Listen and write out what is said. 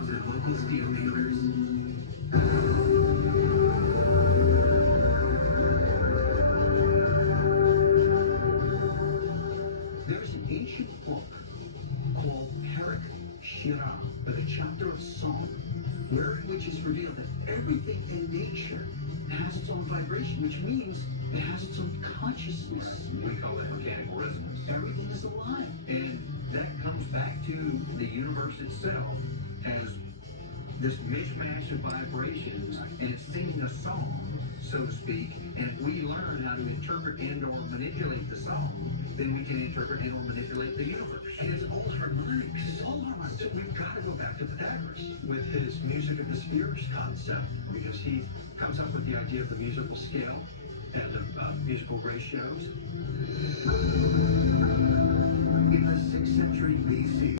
shops and local steel dealers. There's an ancient book called Herrick Shirah, the chapter of song, wherein which is revealed that everything in nature has its own vibration, which means it has its own consciousness. We call that mechanical resonance. Everything is alive. And that comes back to the universe itself as this mishmash of vibrations, and it's singing a song, so to speak. And if we learn how to interpret and or manipulate the song, then we can interpret and or manipulate the universe. And it's all harmonics. It's all harmonics. So we've got to go back to Pythagoras with his music of the spheres concept, because he comes up with the idea of the musical scale and the musical ratios. In the 6th century BC,